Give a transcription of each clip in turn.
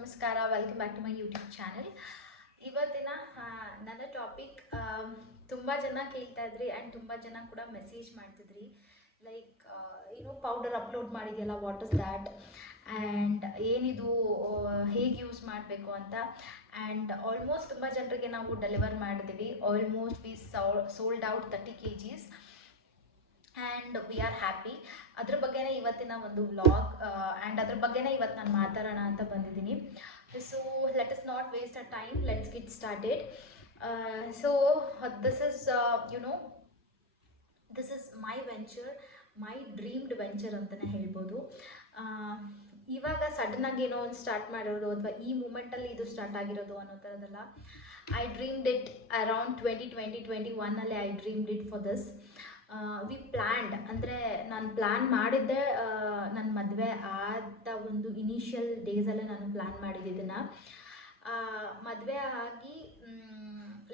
ನಮಸ್ಕಾರ, welcome back to my YouTube channel. ಇವತ್ತಿನ ನನ್ನ ಟಾಪಿಕ್ ತುಂಬ ಜನ ಕೇಳ್ತಾ ಇದ್ರಿ ಆ್ಯಂಡ್ ತುಂಬ ಜನ ಕೂಡ ಮೆಸೇಜ್ ಮಾಡ್ತಿದ್ರಿ. ಲೈಕ್ ಪೌಡರ್ ಅಪ್ಲೋಡ್ ಮಾಡಿದೆಯಲ್ಲ, ವಾಟ್ ಇಸ್ ದ್ಯಾಟ್ ಆ್ಯಂಡ್ ಏನಿದು, ಹೇಗೆ ಯೂಸ್ ಮಾಡಬೇಕು ಅಂತ. ಆ್ಯಂಡ್ ಆಲ್ಮೋಸ್ಟ್ ತುಂಬ ಜನರಿಗೆ ನಾವು ಡೆಲಿವರ್ ಮಾಡಿದ್ದೀವಿ. Almost V sold out 30 kgs and we are happy. ಅದ್ರ ಬಗ್ಗೆನೇ ಇವತ್ತಿನ ಒಂದು ವ್ಲಾಗ್ ಆ್ಯಂಡ್ ಅದ್ರ ಬಗ್ಗೆನೇ ಇವತ್ತು ನಾನು ಮಾತಾಡೋಣ ಅಂತ ಬಂದಿದ್ದೀನಿ. So let us not waste a time, let's get started. So this is this is my venture, my dreamed venture ಅಂತಲೇ ಹೇಳ್ಬೋದು. ಇವಾಗ ಸಡನ್ನಾಗಿ ಏನೋ ಒಂದು ಸ್ಟಾರ್ಟ್ ಮಾಡಿರೋದು ಅಥವಾ ಈ ಮೂಮೆಂಟಲ್ಲಿ ಇದು ಸ್ಟಾರ್ಟ್ ಆಗಿರೋದು ಅನ್ನೋ ಥರದ್ದಲ್ಲ. I dreamed it around 2021 I dreamed it for this. We planned ಅಂದರೆ ನಾನು ಪ್ಲ್ಯಾನ್ ಮಾಡಿದ್ದೆ ನನ್ನ ಮದುವೆ ಆದ ಒಂದು ಇನಿಷಿಯಲ್ ಡೇಸಲ್ಲೇ ನಾನು ಪ್ಲ್ಯಾನ್ ಮಾಡಿದ್ದೆ ಇದನ್ನು. ಮದುವೆ ಆಗಿ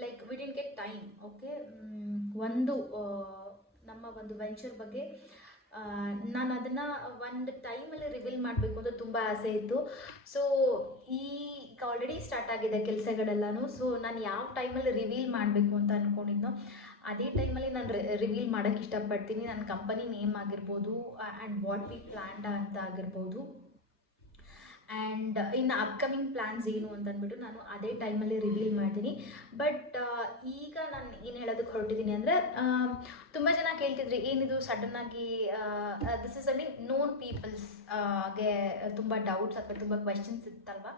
like we didn't get time. Okay, ನಮ್ಮ ಒಂದು ವೆಂಚರ್ ಬಗ್ಗೆ ನಾನು ಅದನ್ನು ಒಂದು ಟೈಮಲ್ಲಿ ರಿವೀಲ್ ಮಾಡಬೇಕು ಅಂತ ತುಂಬ ಆಸೆ ಇತ್ತು. ಸೊ ಈಗ ಆಲ್ರೆಡಿ ಸ್ಟಾರ್ಟ್ ಆಗಿದೆ ಕೆಲಸಗಳೆಲ್ಲನೂ. ಸೊ ನಾನು ಯಾವ ಟೈಮಲ್ಲಿ ರಿವೀಲ್ ಮಾಡಬೇಕು ಅಂತ ಅಂದ್ಕೊಂಡಿದ್ನೋ ಅದೇ ಟೈಮಲ್ಲಿ ನಾನು ರಿವೀಲ್ ಮಾಡೋಕ್ಕೆ ಇಷ್ಟಪಡ್ತೀನಿ. ನನ್ನ ಕಂಪನಿ ನೇಮ್ ಆಗಿರ್ಬೋದು ಆ್ಯಂಡ್ ವಾಟ್ ವಿ ಪ್ಲ್ಯಾಂಡ್ ಅಂತ ಆಗಿರ್ಬೋದು ಆ್ಯಂಡ್ ಇನ್ನು ಅಪ್ಕಮಿಂಗ್ ಪ್ಲ್ಯಾನ್ಸ್ ಏನು ಅಂತಂದ್ಬಿಟ್ಟು ನಾನು ಅದೇ ಟೈಮಲ್ಲಿ ರಿವೀಲ್ ಮಾಡ್ತೀನಿ. ಬಟ್ ಈಗ ನಾನು ಏನು ಹೇಳೋದಕ್ಕೆ ಹೊರಟಿದ್ದೀನಿ ಅಂದರೆ, ತುಂಬ ಜನ ಕೇಳ್ತಿದ್ರಿ ಏನಿದು ಸಡನ್ನಾಗಿ ದಿಸ್ ಇಸ್ ನೋನ್ ಪೀಪಲ್ಸ್ಗೆ ತುಂಬ ಡೌಟ್ಸ್ ಅಥವಾ ತುಂಬ ಕ್ವೆಶನ್ಸ್ ಇತ್ತಲ್ವ.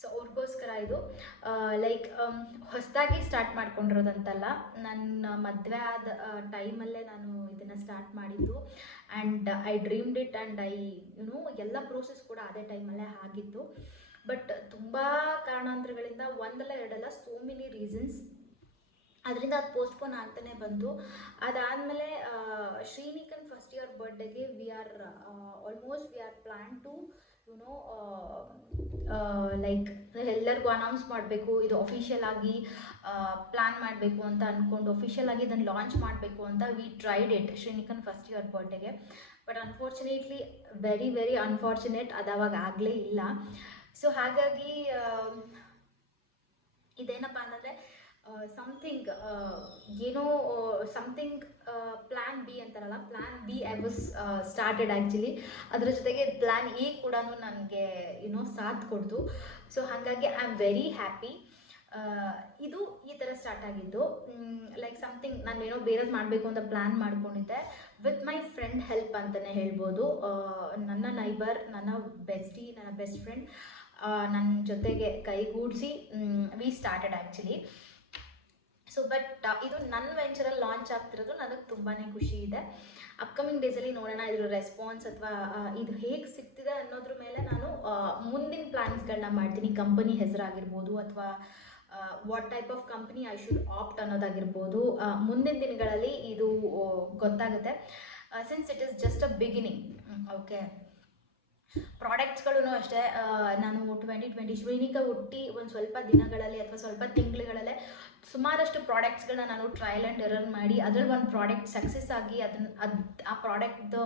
ಸೊ ಅವ್ರಿಗೋಸ್ಕರ ಇದು ಲೈಕ್ ಹೊಸದಾಗಿ ಸ್ಟಾರ್ಟ್ ಮಾಡ್ಕೊಂಡಿರೋದಂತಲ್ಲ, ನನ್ನ ಮದುವೆ ಆದ ಟೈಮಲ್ಲೇ ನಾನು ಇದನ್ನು ಸ್ಟಾರ್ಟ್ ಮಾಡಿದ್ದು. And I dreamed it and ಎಲ್ಲ ಪ್ರೋಸೆಸ್ ಕೂಡ ಅದೇ ಟೈಮಲ್ಲೇ ಆಗಿತ್ತು. ಬಟ್ ತುಂಬ ಕಾರಣಾಂತರಗಳಿಂದ ಒಂದಲ್ಲ ಎರಡಲ್ಲ ಸೋ ಮೆನಿ ರೀಸನ್ಸ್, ಅದರಿಂದ ಅದು ಪೋಸ್ಟ್ಪೋನ್ ಆಗ್ತಾನೆ ಬಂತು. ಅದಾದಮೇಲೆ ಶ್ರೀನಿಕನ್ ಫಸ್ಟ್ ಇಯರ್ ಬರ್ಡೇಗೆ we are plan to like ಎಲ್ಲರಿಗೂ ಅನೌನ್ಸ್ ಮಾಡಬೇಕು, ಇದು ಅಫಿಷಿಯಲ್ ಆಗಿ ಪ್ಲ್ಯಾನ್ ಮಾಡಬೇಕು ಅಂತ ಅಂದ್ಕೊಂಡು ಅಫಿಷಿಯಲ್ ಆಗಿ ಇದನ್ನು ಲಾಂಚ್ ಮಾಡಬೇಕು ಅಂತ ವಿ ಟ್ರೈಡ್ ಇಟ್ ಶ್ರೀನಿಕನ್ ಫಸ್ಟ್ ಇಯರ್ ಬರ್ಡೇಗೆ. ಬಟ್ ಅನ್ಫಾರ್ಚುನೇಟ್ಲಿ ವೆರಿ ಅನ್ಫಾರ್ಚುನೇಟ್, ಅದು ಅವಾಗ ಆಗಲೇ ಇಲ್ಲ. ಸೊ ಹಾಗಾಗಿ ಇದೇನಪ್ಪ ಅಂತಂದರೆ ಸಮಥಿಂಗ್ ಪ್ಲ್ಯಾನ್ ಬಿ ಅಂತಾರಲ್ಲ, plan B I was started actually. ಅದ್ರ ಜೊತೆಗೆ ಪ್ಲ್ಯಾನ್ ಎ ಕೂಡ ನನಗೆ ಸಾಥ್ ಕೊಡ್ತು. ಸೊ ಹಾಗಾಗಿ ಐ ಆಮ್ ವೆರಿ ಹ್ಯಾಪಿ. ಇದು ಈ ಥರ ಸ್ಟಾರ್ಟ್ ಆಗಿದ್ದು. ಲೈಕ್ ಸಮಥಿಂಗ್ ನಾನು ಏನೋ ಬೇರೆದು ಮಾಡಬೇಕು ಅಂತ ಪ್ಲ್ಯಾನ್ ಮಾಡ್ಕೊಂಡಿದ್ದೆ ವಿತ್ ಮೈ ಫ್ರೆಂಡ್ ಹೆಲ್ಪ್ ಅಂತಲೇ ಹೇಳ್ಬೋದು. ನನ್ನ ನೈಬರ್, ನನ್ನ ಬೆಸ್ಟಿ, ನನ್ನ ಬೆಸ್ಟ್ ಫ್ರೆಂಡ್ ನನ್ನ ಜೊತೆಗೆ ಕೈಗೂಡಿಸಿ we started actually. So but ಇದು ನನ್ನ ವೆಂಚರಲ್ಲಿ ಲಾಂಚ್ ಆಗ್ತಿರೋದು ನನಗೆ ತುಂಬಾ ಖುಷಿ ಇದೆ. ಅಪ್ಕಮಿಂಗ್ ಡೇಸಲ್ಲಿ ನೋಡೋಣ ಇದ್ರ ರೆಸ್ಪಾನ್ಸ್ ಅಥವಾ ಇದು ಹೇಗೆ ಸಿಗ್ತಿದೆ ಅನ್ನೋದ್ರ ಮೇಲೆ ನಾನು ಮುಂದಿನ ಪ್ಲ್ಯಾನ್ಸ್ಗಳನ್ನ ಮಾಡ್ತೀನಿ. ಕಂಪನಿ ಹೆಸರಾಗಿರ್ಬೋದು ಅಥವಾ what type of company I should opt ಅನ್ನೋದಾಗಿರ್ಬೋದು ಮುಂದಿನ ದಿನಗಳಲ್ಲಿ ಇದು ಗೊತ್ತಾಗುತ್ತೆ. Since it is just a beginning. Okay, ಪ್ರಾಡಕ್ಟ್ಸ್ಗಳೂ ಅಷ್ಟೇ. ನಾನು 2020 ಶ್ರೀನಿಕಾ ಹುಟ್ಟಿ ಒಂದು ಸ್ವಲ್ಪ ದಿನಗಳಲ್ಲಿ ಅಥವಾ ಸ್ವಲ್ಪ ತಿಂಗಳುಗಳಲ್ಲೇ ಸುಮಾರಷ್ಟು ಪ್ರಾಡಕ್ಟ್ಸ್ಗಳನ್ನ ನಾನು ಟ್ರಯಲ್ ಆ್ಯಂಡ್ ಎರರ್ ಮಾಡಿ ಅದರಲ್ಲಿ ಒಂದು ಪ್ರಾಡಕ್ಟ್ ಸಕ್ಸಸ್ ಆಗಿ ಆ ಪ್ರಾಡಕ್ಟ್ದು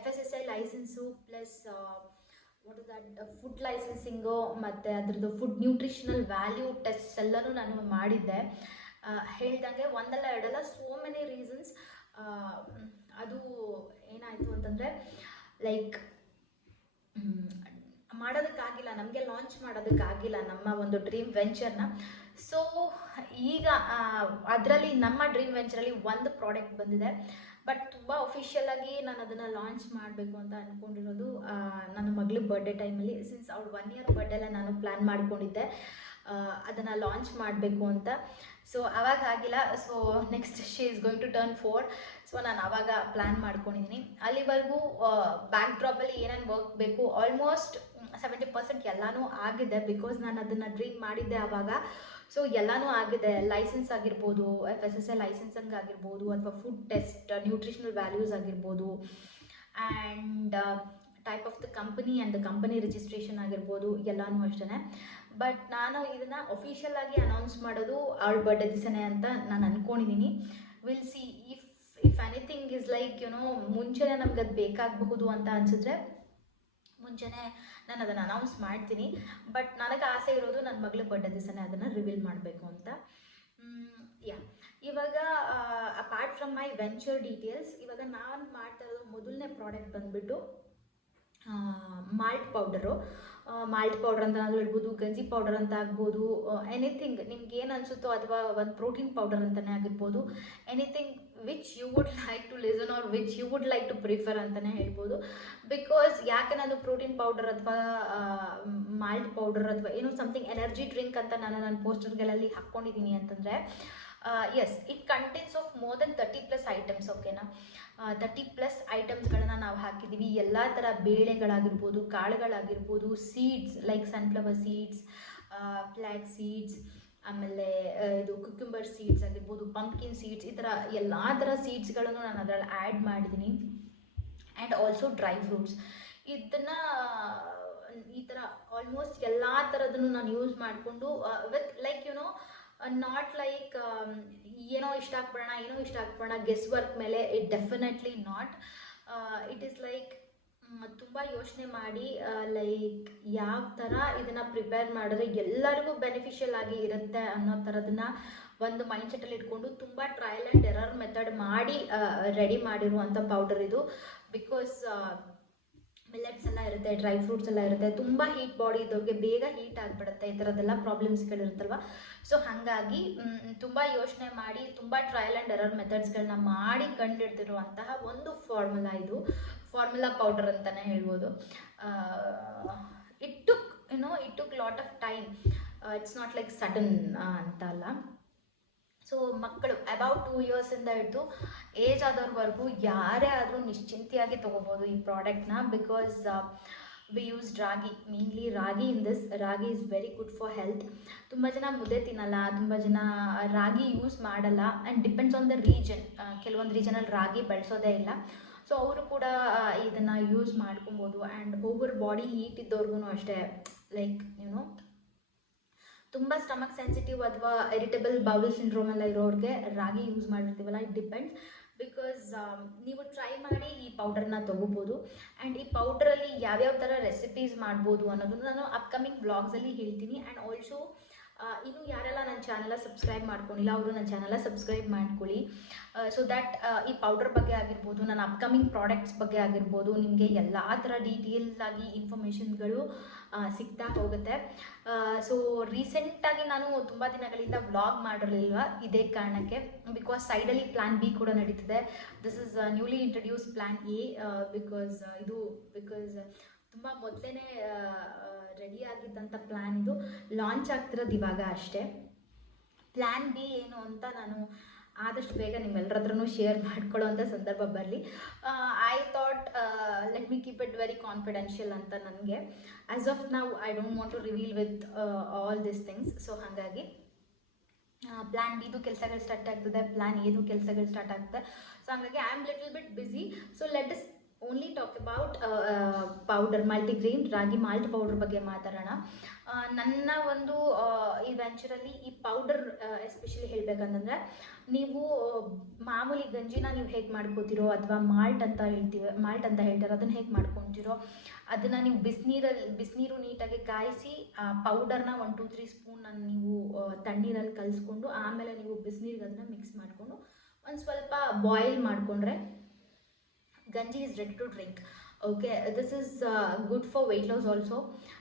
FSSAI licence plus what is that food licensing ಮತ್ತು ಅದ್ರದ್ದು ಫುಡ್ ನ್ಯೂಟ್ರಿಷನಲ್ ವ್ಯಾಲ್ಯೂ ಟೆಸ್ಟ್ ಎಲ್ಲನೂ ನಾನು ಮಾಡಿದ್ದೆ. ಹೇಳ್ದಂಗೆ ಒಂದಲ್ಲ ಎರಡಲ್ಲ ಸೋ ಮೆನಿ ರೀಸನ್ಸ್. ಅದು ಏನಾಯಿತು ಅಂತಂದರೆ ಲೈಕ್ ಮಾಡೋದಕ್ಕಾಗಿಲ್ಲ, ನಮಗೆ ಲಾಂಚ್ ಮಾಡೋದಕ್ಕಾಗಿಲ್ಲ ನಮ್ಮ ಒಂದು ಡ್ರೀಮ್ ವೆಂಚರ್ನ. ಸೊ ಈಗ ಅದರಲ್ಲಿ ನಮ್ಮ ಡ್ರೀಮ್ ವೆಂಚರಲ್ಲಿ ಒಂದು ಪ್ರಾಡಕ್ಟ್ ಬಂದಿದೆ. ಬಟ್ ತುಂಬ ಅಫಿಷಿಯಲಾಗಿ ನಾನು ಅದನ್ನು ಲಾಂಚ್ ಮಾಡಬೇಕು ಅಂತ ಅಂದ್ಕೊಂಡಿರೋದು ನನ್ನ ಮಗಳ ಬರ್ಡೇ ಟೈಮಲ್ಲಿ. ಸಿನ್ಸ್ ಅವಳು 1 year ಬರ್ಡೇಲೆ ನಾನು ಪ್ಲ್ಯಾನ್ ಮಾಡ್ಕೊಂಡಿದ್ದೆ ಅದನ್ನು ಲಾಂಚ್ ಮಾಡಬೇಕು ಅಂತ. ಸೊ ಆವಾಗ ಆಗಿಲ್ಲ. So next she is going to turn 4. So ನಾನು ಆವಾಗ ಪ್ಲ್ಯಾನ್ ಮಾಡ್ಕೊಂಡಿದ್ದೀನಿ. ಅಲ್ಲಿವರೆಗೂ ಬ್ಯಾಕ್ ಡ್ರಾಪಲ್ಲಿ ಏನೇನು ವರ್ಕ್ ಬೇಕು ಆಲ್ಮೋಸ್ಟ್ 70% ಎಲ್ಲನೂ ಆಗಿದೆ. ಬಿಕಾಸ್ ನಾನು ಅದನ್ನು ಡ್ರೀಮ್ ಮಾಡಿದ್ದೆ ಆವಾಗ. ಸೊ ಎಲ್ಲನೂ ಆಗಿದೆ. ಲೈಸೆನ್ಸ್ ಆಗಿರ್ಬೋದು, FSSAI ಲೈಸೆನ್ಸಿಂಗ್ ಆಗಿರ್ಬೋದು ಅಥವಾ ಫುಡ್ ಟೆಸ್ಟ್ ನ್ಯೂಟ್ರಿಷನಲ್ ವ್ಯಾಲ್ಯೂಸ್ ಆಗಿರ್ಬೋದು and type of the company and the company registration ಆಗಿರ್ಬೋದು ಎಲ್ಲನೂ ಅಷ್ಟೇ. ಬಟ್ ನಾನು ಇದನ್ನು ಅಫಿಷಿಯಲ್ ಆಗಿ ಅನೌನ್ಸ್ ಮಾಡೋದು ಅವಳ ಬರ್ಡೇ ದಿವಸನೇ ಅಂತ ನಾನು ಅಂದ್ಕೊಂಡಿದ್ದೀನಿ. Will see if anything is like ಮುಂಚೆನೇ ನಮ್ಗೆ ಅದು ಬೇಕಾಗಬಹುದು ಅಂತ ಅನಿಸಿದ್ರೆ ಮುಂಚೆನೇ ನಾನು ಅದನ್ನು ಅನೌನ್ಸ್ ಮಾಡ್ತೀನಿ. ಬಟ್ ನನಗೆ ಆಸೆ ಇರೋದು ನನ್ನ ಮಗಳ ಬರ್ಡೇ ದಿವಸನೇ ಅದನ್ನು ರಿವೀಲ್ ಮಾಡಬೇಕು ಅಂತ. ಯಾ ಇವಾಗ apart from my venture details, ಇವಾಗ ನಾನು ಮಾಡ್ತಾ ಇರೋದು ಮೊದಲನೇ ಪ್ರಾಡಕ್ಟ್ ಬಂದುಬಿಟ್ಟು ಮಾಲ್ಟ್ ಪೌಡರು. ಮಾಲ್ಟ್ ಪೌಡರ್ ಅಂತ ಹೇಳ್ಬೋದು, ಗಂಜಿ ಪೌಡರ್ ಅಂತ ಆಗ್ಬೋದು, ಎನಿಥಿಂಗ್ ನಿಮ್ಗೆ ಏನು ಅನಿಸುತ್ತೋ, ಅಥವಾ ಒಂದು ಪ್ರೋಟೀನ್ ಪೌಡರ್ ಅಂತಲೇ ಆಗಿರ್ಬೋದು, anything which you would like to listen or which you would like to prefer ಅಂತಲೇ ಹೇಳ್ಬೋದು. ಬಿಕಾಸ್ ಯಾಕೆ ನಾನು ಪ್ರೋಟೀನ್ ಪೌಡರ್ ಅಥವಾ ಮಾಲ್ಟ್ ಪೌಡರ್ ಅಥವಾ ಏನೋ ಸಮಥಿಂಗ್ ಎನರ್ಜಿ ಡ್ರಿಂಕ್ ಅಂತ ನಾನು ನನ್ನ ಪೋಸ್ಟರ್ಗಳಲ್ಲಿ ಹಾಕ್ಕೊಂಡಿದ್ದೀನಿ ಅಂತಂದರೆ, yes, it contains of more than 30+ items. ಓಕೆನಾ, 30+ ಐಟಮ್ಸ್ಗಳನ್ನು ನಾವು ಹಾಕಿದ್ದೀವಿ. ಎಲ್ಲ ಥರ ಬೇಳೆಗಳಾಗಿರ್ಬೋದು, ಕಾಳುಗಳಾಗಿರ್ಬೋದು, seeds like sunflower seeds, flax seeds, ಆಮೇಲೆ ಇದು ಕುಕ್ಯುಂಬರ್ ಸೀಡ್ಸ್ ಆಗಿರ್ಬೋದು, ಪಂಪ್ಕಿನ್ ಸೀಡ್ಸ್, ಈ ಥರ ಎಲ್ಲ ಥರ ಸೀಡ್ಸ್ಗಳನ್ನು ನಾನು ಅದರಲ್ಲಿ ಆ್ಯಡ್ ಮಾಡಿದ್ದೀನಿ. And also dry fruits. ಇದನ್ನು ಈ ಥರ ಆಲ್ಮೋಸ್ಟ್ ಎಲ್ಲ ಥರದನ್ನು ನಾನು ಯೂಸ್ ಮಾಡಿಕೊಂಡು ವಿತ್ ಲೈಕ್ ನಾಟ್ ಲೈಕ್ ಏನೋ ಇಷ್ಟ ಹಾಕ್ಬಿಡೋಣ ಗೆಸ್ ವರ್ಕ್ ಮೇಲೆ. It definitely not. It is like ತುಂಬ ಯೋಚನೆ ಮಾಡಿ ಲೈಕ್ ಯಾವ ಥರ ಇದನ್ನು ಪ್ರಿಪೇರ್ ಮಾಡಿದ್ರೆ ಎಲ್ಲರಿಗೂ ಬೆನಿಫಿಷಿಯಲ್ ಆಗಿ ಇರುತ್ತೆ ಅನ್ನೋ ಥರದನ್ನ ಒಂದು ಮೈಂಡ್ಸೆಟ್ಟಲ್ಲಿ ಇಟ್ಕೊಂಡು ತುಂಬ ಟ್ರಯಲ್ ಆ್ಯಂಡ್ ಎರರ್ ಮೆಥಡ್ ಮಾಡಿ ರೆಡಿ ಮಾಡಿರುವಂಥ ಪೌಡರ್ ಇದು. ಬಿಕಾಸ್ ಮಿಲೆಟ್ಸ್ ಎಲ್ಲ ಇರುತ್ತೆ, ಡ್ರೈ ಫ್ರೂಟ್ಸ್ ಎಲ್ಲ ಇರುತ್ತೆ, ತುಂಬ ಹೀಟ್ ಬಾಡಿ ಇದ್ದವ್ರಿಗೆ ಬೇಗ ಹೀಟ್ ಆಗಿಬಿಡುತ್ತೆ, ಈ ಥರದ್ದೆಲ್ಲ ಪ್ರಾಬ್ಲಮ್ಸ್ಗಳಿರುತ್ತಲ್ವ. ಸೊ ಹಾಗಾಗಿ ತುಂಬ ಯೋಚನೆ ಮಾಡಿ, ತುಂಬ ಟ್ರಯಲ್ ಆ್ಯಂಡ್ ಎರರ್ ಮೆಥಡ್ಸ್ಗಳನ್ನ ಮಾಡಿ ಕಂಡುಹಿಡ್ದಿರುವಂತಹ ಒಂದು ಫಾರ್ಮುಲಾ ಇದು. ಫಾರ್ಮುಲಾ ಪೌಡರ್ ಅಂತಲೇ ಹೇಳ್ಬೋದು. It took lot of time. It's not like sudden ಅಂತ ಅಲ್ಲ. ಸೊ ಮಕ್ಕಳು ಅಬೌಟ್ 2 ಇಯರ್ಸಿಂದ ಹಿಡಿದು ಏಜ್ ಆದವ್ರವರೆಗೂ ಯಾರೇ ಆದರೂ ನಿಶ್ಚಿಂತೆಯಾಗಿ ತೊಗೋಬೋದು ಈ ಪ್ರಾಡಕ್ಟ್ನ. Because we use ragi, mainly ragi in this. Ragi is very good for health. ತುಂಬ ಜನ ಮುದ್ದೆ ತಿನ್ನಲ್ಲ, ತುಂಬ ಜನ ರಾಗಿ ಯೂಸ್ ಮಾಡಲ್ಲ. And depends on the region. ಕೆಲವೊಂದು ರೀಜನಲ್ಲಿ ರಾಗಿ ಬೆಳೆಸೋದೇ ಇಲ್ಲ. ಸೊ ಅವರು ಕೂಡ ಇದನ್ನು ಯೂಸ್ ಮಾಡ್ಕೊಬೋದು. ಆ್ಯಂಡ್ ಓವರ್ ಬಾಡಿ ಹೀಟ್ ಇದ್ದವ್ರಿಗೂ ಅಷ್ಟೇ, ಲೈಕ್ ತುಂಬ ಸ್ಟಮಕ್ ಸೆನ್ಸಿಟಿವ್ ಅಥವಾ ಇರಿಟೇಬಲ್ ಬೌಲ್ ಸಿಂಡ್ರೋಮ್ ಎಲ್ಲ ಇರೋರಿಗೆ ರಾಗಿ ಯೂಸ್ ಮಾಡಿರ್ತೀವಲ್ಲ, ಇಟ್ ಡಿಪೆಂಡ್ಸ್. ಬಿಕಾಸ್ ನೀವು ಟ್ರೈ ಮಾಡಿ ಈ ಪೌಡರ್ನ ತೊಗೋಬೋದು. ಆ್ಯಂಡ್ ಈ ಪೌಡ್ರಲ್ಲಿ ಯಾವ್ಯಾವ ಥರ ರೆಸಿಪೀಸ್ ಮಾಡ್ಬೋದು ಅನ್ನೋದನ್ನು ನಾನು ಅಪ್ಕಮಿಂಗ್ ಬ್ಲಾಗ್ಸಲ್ಲಿ ಹೇಳ್ತೀನಿ. ಆ್ಯಂಡ್ ಆಲ್ಸೋ ಇನ್ನು ಯಾರೆಲ್ಲ ನನ್ನ ಚಾನಲ ಸಬ್ಸ್ಕ್ರೈಬ್ ಮಾಡ್ಕೊಂಡಿಲ್ಲ ಅವರು ನನ್ನ ಚಾನಲ ಸಬ್ಸ್ಕ್ರೈಬ್ ಮಾಡ್ಕೊಳ್ಳಿ. ಸೊ ದ್ಯಾಟ್ ಈ ಪೌಡರ್ ಬಗ್ಗೆ ಆಗಿರ್ಬೋದು, ನನ್ನ ಅಪ್ಕಮಿಂಗ್ ಪ್ರಾಡಕ್ಟ್ಸ್ ಬಗ್ಗೆ ಆಗಿರ್ಬೋದು, ನಿಮಗೆ ಎಲ್ಲ ಥರ ಡೀಟೇಲ್ಸಾಗಿ ಇನ್ಫಾರ್ಮೇಷನ್ಗಳು ಸಿಗ್ತಾ ಹೋಗುತ್ತೆ. ಸೊ ರೀಸೆಂಟಾಗಿ ನಾನು ತುಂಬ ದಿನಗಳಿಂದ ವ್ಲಾಗ್ ಮಾಡಿರಲಿಲ್ವ, ಇದೇ ಕಾರಣಕ್ಕೆ. ಬಿಕಾಸ್ ಸೈಡಲ್ಲಿ ಪ್ಲ್ಯಾನ್ ಬಿ ಕೂಡ ನಡೀತಿದೆ. This is newly introduce plan A. Because ತುಂಬ ಮೊದಲೇ ರೆಡಿ ಆಗಿದ್ದಂಥ ಪ್ಲ್ಯಾನ್ ಇದು. ಲಾಂಚ್ ಆಗ್ತಿರೋದು ಇವಾಗ ಅಷ್ಟೇ. ಪ್ಲ್ಯಾನ್ ಬಿ ಏನು ಅಂತ ನಾನು ಆದಷ್ಟು ಬೇಗ ನಿಮ್ಮೆಲ್ಲರ ಹತ್ರನೂ ಶೇರ್ ಮಾಡ್ಕೊಳ್ಳೋವಂಥ ಸಂದರ್ಭ ಬರಲಿ. I thought let me keep it very confidential ಅಂತ. ನನಗೆ as of now I don't want to reveal with all this things. So ಹಾಗಾಗಿ ಪ್ಲ್ಯಾನ್ ಬಿದು ಕೆಲಸಗಳು ಸ್ಟಾರ್ಟ್ ಆಗ್ತದೆ, ಪ್ಲ್ಯಾನ್ ಎದು ಕೆಲಸಗಳು ಸ್ಟಾರ್ಟ್ ಆಗ್ತದೆ. ಸೊ ಹಾಗಾಗಿ I am little bit busy. So let us only talk about powder, multigrain ragi malt powder ಬಗ್ಗೆ ಮಾತಾಡೋಣ. ನನ್ನ ಒಂದು ಈ ವೆಂಚರಲ್ಲಿ ಈ ಪೌಡರ್ ಎಸ್ಪೆಷಲಿ ಹೇಳಬೇಕಂತಂದರೆ, ನೀವು ಮಾಮೂಲಿ ಗಂಜಿನ ನೀವು ಹೇಗೆ ಮಾಡ್ಕೋತಿರೋ ಅಥವಾ ಮಾಲ್ಟ್ ಅಂತ ಹೇಳ್ತಾರೆ ಅದನ್ನು ಹೇಗೆ ಮಾಡ್ಕೊತಿರೋ, ಅದನ್ನು ನೀವು ಬಿಸಿನೀರು ನೀಟಾಗಿ ಕಾಯಿಸಿ ಆ ಪೌಡರ್ನ 1-2-3 ಸ್ಪೂನನ್ನು ನೀವು ತಣ್ಣೀರಲ್ಲಿ ಕಲಿಸ್ಕೊಂಡು ಆಮೇಲೆ ನೀವು ಬಿಸಿನೀರಿಗೆ ಅದನ್ನು ಮಿಕ್ಸ್ ಮಾಡಿಕೊಂಡು ಒಂದು ಸ್ವಲ್ಪ ಬಾಯ್ಲ್ ಮಾಡಿಕೊಂಡ್ರೆ ganji is ready to drink. Okay, this is good for weight loss also.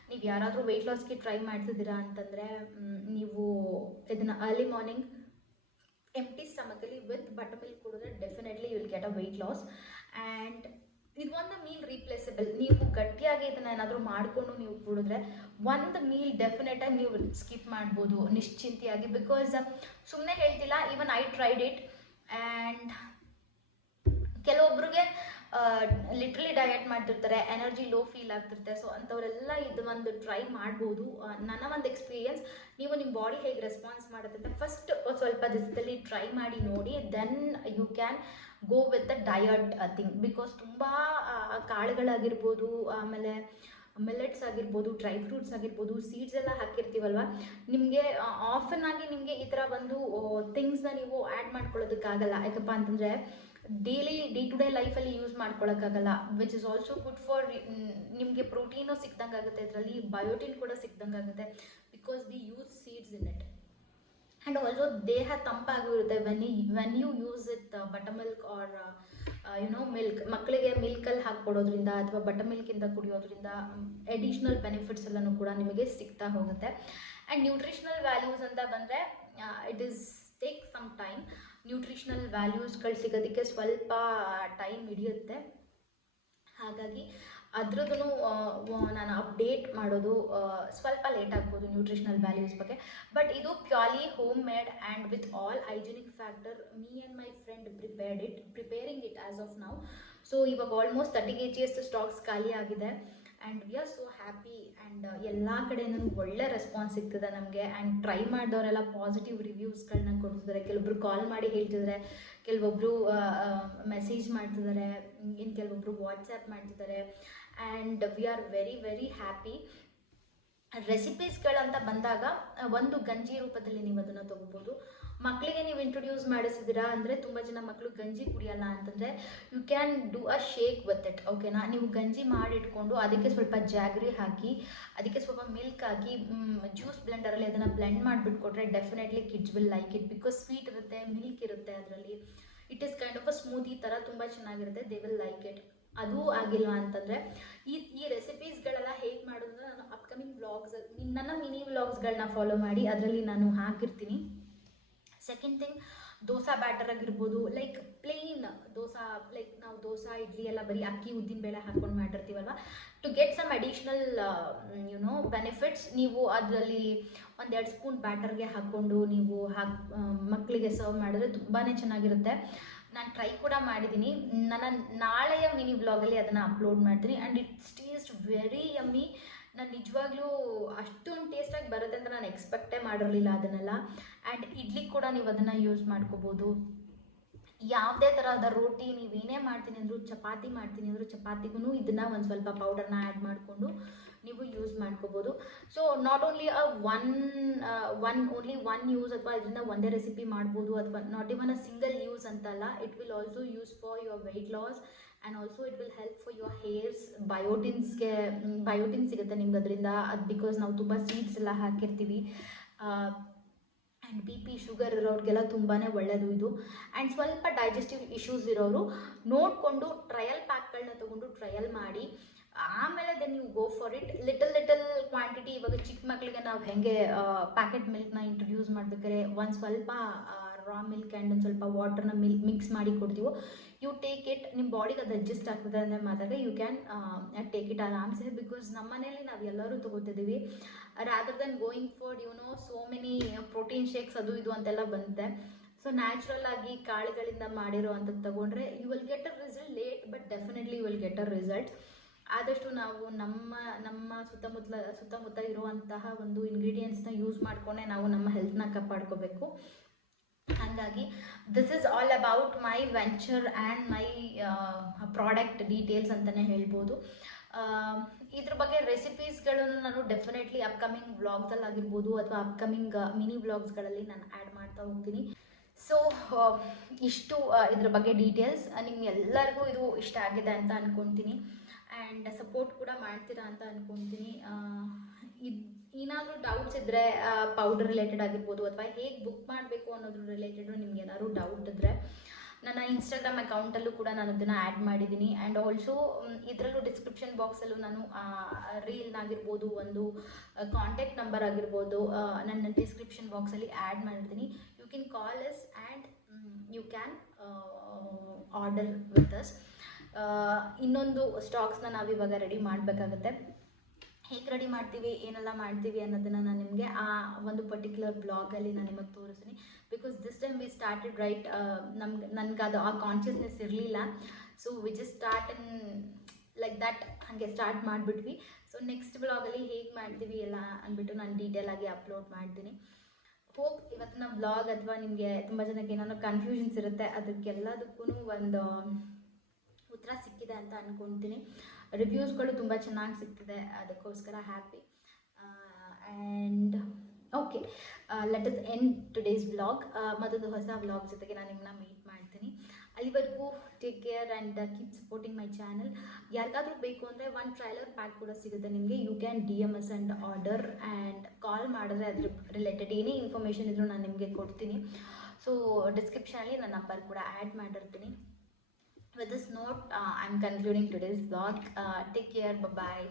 ನೀವು ಯಾರಾದರೂ ವೆಯ್ಟ್ ಲಾಸ್ಗೆ ಟ್ರೈ ಮಾಡ್ತಿದ್ದೀರಾ ಅಂತಂದರೆ ನೀವು ಇದನ್ನು ಅರ್ಲಿ ಮಾರ್ನಿಂಗ್ ಎಂಟಿ ಸ್ಟಮಕಲ್ಲಿ ವಿತ್ ಬಟರ್ ಮಿಲ್ಕ್ ಕುಡಿದ್ರೆ definitely you will get a weight loss. And ಇದು ಒಂದು ಮೀಲ್ ರೀಪ್ಲೇಸಬಲ್. ನೀವು ಗಟ್ಟಿಯಾಗಿ ಇದನ್ನು ಏನಾದರೂ ಮಾಡಿಕೊಂಡು ನೀವು ಕುಡಿದ್ರೆ ಒಂದು ಮೀಲ್ ಡೆಫಿನೆಟಾಗಿ ನೀವು ಸ್ಕಿಪ್ ಮಾಡ್ಬೋದು ನಿಶ್ಚಿಂತೆಯಾಗಿ. ಬಿಕಾಸ್ ಸುಮ್ಮನೆ ಹೇಳ್ತಿಲ್ಲ, even I tried it. And ಕೆಲವೊಬ್ರಿಗೆ ಲಿಟ್ರಲಿ ಡಯಟ್ ಮಾಡ್ತಿರ್ತಾರೆ, ಎನರ್ಜಿ ಲೋ ಫೀಲ್ ಆಗ್ತಿರುತ್ತೆ. ಸೊ ಅಂಥವರೆಲ್ಲ ಇದು ಒಂದು ಟ್ರೈ ಮಾಡ್ಬೋದು. ನನ್ನ ಒಂದು ಎಕ್ಸ್ಪೀರಿಯನ್ಸ್, ನೀವು ನಿಮ್ಮ ಬಾಡಿ ಹೇಗೆ ರೆಸ್ಪಾನ್ಸ್ ಮಾಡುತ್ತೆ ಅಂತ ಫಸ್ಟ್ ಸ್ವಲ್ಪ ದಿವಸದಲ್ಲಿ ಟ್ರೈ ಮಾಡಿ ನೋಡಿ. Then you can go with the diet thing. Because ತುಂಬ ಕಾಳುಗಳಾಗಿರ್ಬೋದು, ಆಮೇಲೆ ಮಿಲೆಟ್ಸ್ ಆಗಿರ್ಬೋದು, ಡ್ರೈ ಫ್ರೂಟ್ಸ್ ಆಗಿರ್ಬೋದು, ಸೀಡ್ಸ್ ಎಲ್ಲ ಹಾಕಿರ್ತೀವಲ್ವ, ನಿಮಗೆ ಆಫನ್ ಆಗಿ ನಿಮಗೆ ಈ ಥರ ಒಂದು ಥಿಂಗ್ಸ್ನ ನೀವು ಆ್ಯಡ್ ಮಾಡ್ಕೊಳ್ಳೋದಕ್ಕಾಗಲ್ಲ. ಯಾಕಪ್ಪ ಅಂತಂದರೆ ಡೇ ಟು ಡೇ ಲೈಫಲ್ಲಿ ಯೂಸ್ ಮಾಡ್ಕೊಳಕ್ಕಾಗಲ್ಲ, which is also good for ನಿಮಗೆ ಪ್ರೋಟೀನು ಸಿಕ್ದಂಗೆ ಆಗುತ್ತೆ, ಇದರಲ್ಲಿ ಬಯೋಟಿನ್ ಕೂಡ ಸಿಕ್ದಂಗೆ ಆಗುತ್ತೆ, because we use seeds in it. And also ದೇಹ ತಂಪಾಗಿರುತ್ತೆ when you use it butter milk or milk. ಮಕ್ಕಳಿಗೆ ಮಿಲ್ಕಲ್ಲಿ ಹಾಕ್ಕೊಡೋದ್ರಿಂದ ಅಥವಾ ಬಟರ್ ಮಿಲ್ಕಿಂದ ಕುಡಿಯೋದ್ರಿಂದ ಎಡಿಷ್ನಲ್ ಬೆನಿಫಿಟ್ಸ್ ಎಲ್ಲನೂ ಕೂಡ ನಿಮಗೆ ಸಿಗ್ತಾ ಹೋಗುತ್ತೆ. ಆ್ಯಂಡ್ ನ್ಯೂಟ್ರಿಷನಲ್ ವ್ಯಾಲ್ಯೂಸ್ ಅಂತ ಬಂದರೆ it is take some time. Nutritional ವ್ಯಾಲ್ಯೂಸ್ಗಳು ಸಿಗೋದಕ್ಕೆ ಸ್ವಲ್ಪ ಟೈಮ್ ಹಿಡಿಯುತ್ತೆ. ಹಾಗಾಗಿ ಅದ್ರದ್ದು ನಾನು ಅಪ್ಡೇಟ್ ಮಾಡೋದು ಸ್ವಲ್ಪ ಲೇಟ್ ಆಗ್ಬೋದು ನ್ಯೂಟ್ರಿಷನಲ್ ವ್ಯಾಲ್ಯೂಸ್ ಬಗ್ಗೆ. ಬಟ್ ಇದು purely home made and with all hygienic factor. Me and my friend preparing it as of now. So ಇವಾಗ ಆಲ್ಮೋಸ್ಟ್ 30 kg ಸ್ಟಾಕ್ಸ್ ಖಾಲಿ ಆಗಿದೆ. And we are so happy. And ಎಲ್ಲ ಕಡೆಯಿಂದ ಒಳ್ಳೆ response ಸಿಗ್ತದೆ ನಮಗೆ. ಆ್ಯಂಡ್ ಟ್ರೈ ಮಾಡಿದವರೆಲ್ಲ ಪಾಸಿಟಿವ್ ರಿವ್ಯೂಸ್ಗಳನ್ನ ಕೊಡ್ತಿದ್ದಾರೆ. ಕೆಲವೊಬ್ರು ಕಾಲ್ ಮಾಡಿ ಹೇಳ್ತಿದ್ದಾರೆ, ಕೆಲವೊಬ್ಬರು ಮೆಸೇಜ್ ಮಾಡ್ತಿದ್ದಾರೆ, ಇನ್ನು ಕೆಲವೊಬ್ಬರು ವಾಟ್ಸ್ಯಾಪ್ ಮಾಡ್ತಿದ್ದಾರೆ. And we are very very happy. ರೆಸಿಪೀಸ್ಗಳಂತ ಬಂದಾಗ ಒಂದು ಗಂಜಿ ರೂಪದಲ್ಲಿ ನೀವು ಅದನ್ನು ತೊಗೋಬೋದು. ಮಕ್ಕಳಿಗೆ ನೀವು ಇಂಟ್ರೊಡ್ಯೂಸ್ ಮಾಡಿಸಿದ್ದೀರಾ ಅಂದರೆ, ತುಂಬ ಜನ ಮಕ್ಕಳು ಗಂಜಿ ಕುಡಿಯಲ್ಲ ಅಂತಂದರೆ you can do a shake with it. ಓಕೆನಾ? ನೀವು ಗಂಜಿ ಮಾಡಿಟ್ಕೊಂಡು ಅದಕ್ಕೆ ಸ್ವಲ್ಪ ಜಾಗ್ರಿ ಹಾಕಿ, ಅದಕ್ಕೆ ಸ್ವಲ್ಪ ಮಿಲ್ಕ್ ಹಾಕಿ ಜ್ಯೂಸ್ ಬ್ಲೆಂಡರಲ್ಲಿ ಅದನ್ನು ಬ್ಲೆಂಡ್ ಮಾಡಿಬಿಟ್ಕೊಟ್ರೆ definitely kids will like it. Because sweet ಇರುತ್ತೆ, ಮಿಲ್ಕ್ ಇರುತ್ತೆ ಅದರಲ್ಲಿ. It is kind of a smoothie ಥರ, ತುಂಬ ಚೆನ್ನಾಗಿರುತ್ತೆ. They will like it. ಅದು ಆಗಿಲ್ಲ ಅಂತಂದರೆ ಈ ರೆಸಿಪೀಸ್ಗಳೆಲ್ಲ ಹೇಗೆ ಮಾಡೋದು ನಾನು ಅಪ್ಕಮಿಂಗ್ ವ್ಲಾಗ್ಸ್, ನನ್ನ ಮಿನಿ ವ್ಲಾಗ್ಸ್ಗಳನ್ನ ಫಾಲೋ ಮಾಡಿ, ಅದರಲ್ಲಿ ನಾನು ಹಾಕಿರ್ತೀನಿ. ಸೆಕೆಂಡ್ ಥಿಂಗ್, ದೋಸಾ ಬ್ಯಾಟರ್ ಆಗಿರ್ಬೋದು, ಲೈಕ್ ಪ್ಲೇನ್ ದೋಸಾ, ಲೈಕ್ ನಾವು ದೋಸಾ ಇಡ್ಲಿ ಎಲ್ಲ ಬರೀ ಅಕ್ಕಿ ಉದ್ದಿನ ಬೇಳೆ ಹಾಕ್ಕೊಂಡು ಮಾಡಿರ್ತೀವಲ್ವ, to get some additional benefits, ನೀವು ಅದರಲ್ಲಿ 1-2 ಸ್ಪೂನ್ ಬ್ಯಾಟರ್ಗೆ ಹಾಕ್ಕೊಂಡು ನೀವು ಮಕ್ಕಳಿಗೆ ಸರ್ವ್ ಮಾಡಿದ್ರೆ ತುಂಬಾ ಚೆನ್ನಾಗಿರುತ್ತೆ. ನಾನು ಟ್ರೈ ಕೂಡ ಮಾಡಿದ್ದೀನಿ. ನನ್ನ ನಾಳೆಯ ಮಿನಿ ವ್ಲಾಗಲ್ಲಿ ಅದನ್ನು ಅಪ್ಲೋಡ್ ಮಾಡ್ತೀನಿ. And it's taste very yummy. ನಾನು ನಿಜವಾಗ್ಲೂ ಅಷ್ಟೊಂದು ಟೇಸ್ಟಾಗಿ ಬರುತ್ತೆ ಅಂತ ನಾನು ಎಕ್ಸ್ಪೆಕ್ಟೇ ಮಾಡಿರಲಿಲ್ಲ ಅದನ್ನೆಲ್ಲ. ಆ್ಯಂಡ್ ಇಡ್ಲಿ ಕೂಡ ನೀವು ಅದನ್ನು ಯೂಸ್ ಮಾಡ್ಕೋಬೋದು. ಯಾವುದೇ ಥರದ ರೋಟಿ ನೀವೇನೇ ಮಾಡ್ತೀನಿ ಅಂದರೂ, ಚಪಾತಿ ಮಾಡ್ತೀನಿ ಅಂದರೂ ಚಪಾತಿಗೂ ಇದನ್ನು ಒಂದು ಸ್ವಲ್ಪ ಪೌಡರ್ನ ಆ್ಯಡ್ ಮಾಡಿಕೊಂಡು ನೀವು ಯೂಸ್ ಮಾಡ್ಕೋಬೋದು. So not only only one use, ಅಥವಾ ಇದರಿಂದ ಒಂದೇ ರೆಸಿಪಿ ಮಾಡ್ಬೋದು, ಅಥವಾ not even a single use ಅಂತಲ್ಲ. It will also use for your weight loss. And also it will help for your hairs. Biotin ಸಿಗುತ್ತೆ ನಿಮ್ಗೆ ಅದರಿಂದ. ಅದು ಬಿಕಾಸ್ ನಾವು ತುಂಬ ಸೀಡ್ಸ್ ಎಲ್ಲ ಹಾಕಿರ್ತೀವಿ. ಆ್ಯಂಡ್ BP ಶುಗರ್ ಇರೋರಿಗೆಲ್ಲ ತುಂಬಾ ಒಳ್ಳೆಯದು ಇದು. ಆ್ಯಂಡ್ ಸ್ವಲ್ಪ ಡೈಜೆಸ್ಟಿವ್ ಇಶ್ಯೂಸ್ ಇರೋರು ನೋಡಿಕೊಂಡು ಟ್ರಯಲ್ ಪ್ಯಾಕ್ಗಳನ್ನ ತೊಗೊಂಡು ಟ್ರಯಲ್ ಮಾಡಿ, ಆಮೇಲೆ then you go for it. Little quantity. ಇವಾಗ ಚಿಕ್ಕ ಮಕ್ಕಳಿಗೆ ನಾವು ಹೇಗೆ ಪ್ಯಾಕೆಟ್ ಮಿಲ್ಕ್ನ ಇಂಟ್ರೊಡ್ಯೂಸ್ ಮಾಡ್ಬೇಕಾದ್ರೆ ಒಂದು ಸ್ವಲ್ಪ ರಾ ಮಿಲ್ಕ್ ಆ್ಯಂಡ್ ಒಂದು ಸ್ವಲ್ಪ ವಾಟರ್ನ ಮಿಕ್ಸ್ ಮಾಡಿ ಕೊಡ್ತೀವೋ, ಯು ಟೇಕ್ ಇಟ್. ನಿಮ್ಮ ಬಾಡಿಗೆ ಅದು ಅಡ್ಜಸ್ಟ್ ಆಗ್ತದೆ ಅಂದರೆ ಮಾತ್ರ ಯು ಕ್ಯಾನ್ ಟೇಕ್ ಇಟ್ ಆರಾಮ್ಸೆ. ಬಿಕಾಸ್ ನಮ್ಮ ಮನೇಲಿ ನಾವು ಎಲ್ಲರೂ ತೊಗೋತಿದ್ದೀವಿ. Rather than going for so many protein shakes ಅದು ಇದು ಅಂತೆಲ್ಲ ಬಂದಿದೆ. ಸೊ ನ್ಯಾಚುರಲ್ ಆಗಿ ಕಾಳುಗಳಿಂದ ಮಾಡಿರೋ ಅಂಥದ್ದು ತೊಗೊಂಡ್ರೆ you will get a result. Late but definitely you will get a result. ಆದಷ್ಟು ನಾವು ನಮ್ಮ ಸುತ್ತಮುತ್ತ ಇರುವಂತಹ ಒಂದು ಇಂಗ್ರೀಡಿಯೆಂಟ್ಸ್ನ ಯೂಸ್ ಮಾಡಿಕೊಂಡೇ ನಾವು ನಮ್ಮ ಹೆಲ್ತ್ನ ಕಾಪಾಡ್ಕೋಬೇಕು. ಹಾಗಾಗಿ this is all about my venture and my product details ಅಂತಲೇ ಹೇಳ್ಬೋದು. ಇದ್ರ ಬಗ್ಗೆ ರೆಸಿಪೀಸ್ಗಳನ್ನು ನಾನು ಡೆಫಿನೆಟ್ಲಿ ಅಪ್ಕಮಿಂಗ್ ವ್ಲಾಗ್ಸಲ್ಲಿ ಆಗಿರ್ಬೋದು ಅಥವಾ ಅಪ್ಕಮಿಂಗ್ ಮಿನಿ ವ್ಲಾಗ್ಸ್ಗಳಲ್ಲಿ ನಾನು ಆ್ಯಡ್ ಮಾಡ್ತಾ ಹೋಗ್ತೀನಿ. ಸೊ ಇಷ್ಟು ಇದ್ರ ಬಗ್ಗೆ ಡೀಟೇಲ್ಸ್. ನಿಮ್ಗೆಲ್ಲರಿಗೂ ಇದು ಇಷ್ಟ ಆಗಿದೆ ಅಂತ ಅಂದ್ಕೊತೀನಿ. ಆ್ಯಂಡ್ ಸಪೋರ್ಟ್ ಕೂಡ ಮಾಡ್ತೀರಾ ಅಂತ ಅಂದ್ಕೊತೀನಿ. ಏನಾದರೂ ಡೌಟ್ಸ್ ಇದ್ದರೆ ಪೌಡರ್ ರಿಲೇಟೆಡ್ ಆಗಿರ್ಬೋದು, ಅಥವಾ ಹೇಗೆ ಬುಕ್ ಮಾಡಬೇಕು ಅನ್ನೋದ್ರ ರಿಲೇಟೆಡು ನಿಮ್ಗೆ ಏನಾದ್ರು ಡೌಟ್ ಇದ್ದರೆ ನನ್ನ ಇನ್ಸ್ಟಾಗ್ರಾಮ್ ಅಕೌಂಟಲ್ಲೂ ಕೂಡ ನಾನು ಅದನ್ನು ಆ್ಯಡ್ ಮಾಡಿದ್ದೀನಿ. ಆ್ಯಂಡ್ ಆಲ್ಸೋ ಇದರಲ್ಲೂ ಡಿಸ್ಕ್ರಿಪ್ಷನ್ ಬಾಕ್ಸಲ್ಲೂ ನಾನು ರೀಲ್ನಾಗಿರ್ಬೋದು, ಒಂದು ಕಾಂಟ್ಯಾಕ್ಟ್ ನಂಬರ್ ಆಗಿರ್ಬೋದು, ನನ್ನ ಡಿಸ್ಕ್ರಿಪ್ಷನ್ ಬಾಕ್ಸಲ್ಲಿ ಆ್ಯಡ್ ಮಾಡಿರ್ತೀನಿ. You can call us and you can order with us. ಇನ್ನೊಂದು ಸ್ಟಾಕ್ಸ್ನ ನಾವಿವಾಗ ರೆಡಿ ಮಾಡಬೇಕಾಗುತ್ತೆ. ಹೇಗೆ ರೆಡಿ ಮಾಡ್ತೀವಿ, ಏನೆಲ್ಲ ಮಾಡ್ತೀವಿ ಅನ್ನೋದನ್ನು ನಾನು ನಿಮಗೆ ಆ ಒಂದು ಪರ್ಟಿಕ್ಯುಲರ್ ಬ್ಲಾಗಲ್ಲಿ ನಾನು ನಿಮಗೆ ತೋರಿಸ್ತೀನಿ. Because this time we started right. ನನಗೆ ಅದು ಆ ಕಾನ್ಷಿಯಸ್ನೆಸ್ ಇರಲಿಲ್ಲ. So we just start in like that, ಹಾಗೆ ಸ್ಟಾರ್ಟ್ ಮಾಡಿಬಿಟ್ವಿ. ಸೊ ನೆಕ್ಸ್ಟ್ ಬ್ಲಾಗಲ್ಲಿ ಹೇಗೆ ಮಾಡ್ತೀವಿ ಎಲ್ಲ ಅಂದ್ಬಿಟ್ಟು ನಾನು ಡೀಟೇಲಾಗಿ ಅಪ್ಲೋಡ್ ಮಾಡ್ತೀನಿ. ಹೋಪ್ ಇವತ್ತಿನ ಬ್ಲಾಗ್ ಅಥವಾ ನಿಮಗೆ ತುಂಬ ಜನಕ್ಕೆ ಏನಾದರೂ ಕನ್ಫ್ಯೂಷನ್ಸ್ ಇರುತ್ತೆ, ಅದಕ್ಕೆಲ್ಲದಕ್ಕೂ ಒಂದು ಉತ್ತರ ಸಿಕ್ಕಿದೆ ಅಂತ ಅಂದ್ಕೊಳ್ತೀನಿ. ರಿವ್ಯೂಸ್ಗಳು ತುಂಬ ಚೆನ್ನಾಗಿ ಸಿಗ್ತಿದೆ, ಅದಕ್ಕೋಸ್ಕರ happy. And okay, let us end today's vlog. ಮತ್ತೊಂದು ಹೊಸ ವ್ಲಾಗ್ ಜೊತೆಗೆ ನಾನು ನಿಮ್ಮನ್ನ ಮೀಟ್ ಮಾಡ್ತೀನಿ. ಅಲ್ಲಿವರೆಗೂ take care and keep supporting my channel. ಯಾರಿಗಾದ್ರೂ ಬೇಕು ಅಂದರೆ ಒಂದು ಟ್ರೈಲರ್ ಪ್ಯಾಕ್ ಕೂಡ ಸಿಗುತ್ತೆ ನಿಮಗೆ. You can DM us and order and call ಮಾಡಿದ್ರೆ ಅದ್ರ ರಿಲೇಟೆಡ್ ಏನೇ ಇನ್ಫಾರ್ಮೇಷನ್ ಇದ್ರೂ ನಾನು ನಿಮಗೆ ಕೊಡ್ತೀನಿ. ಸೊ ಡಿಸ್ಕ್ರಿಪ್ಷನಲ್ಲಿ ನನ್ನ ನಂಬರ್ ಕೂಡ ಆ್ಯಡ್ ಮಾಡಿರ್ತೀನಿ. With this note, I'm concluding today's vlog. Take care. Bye bye.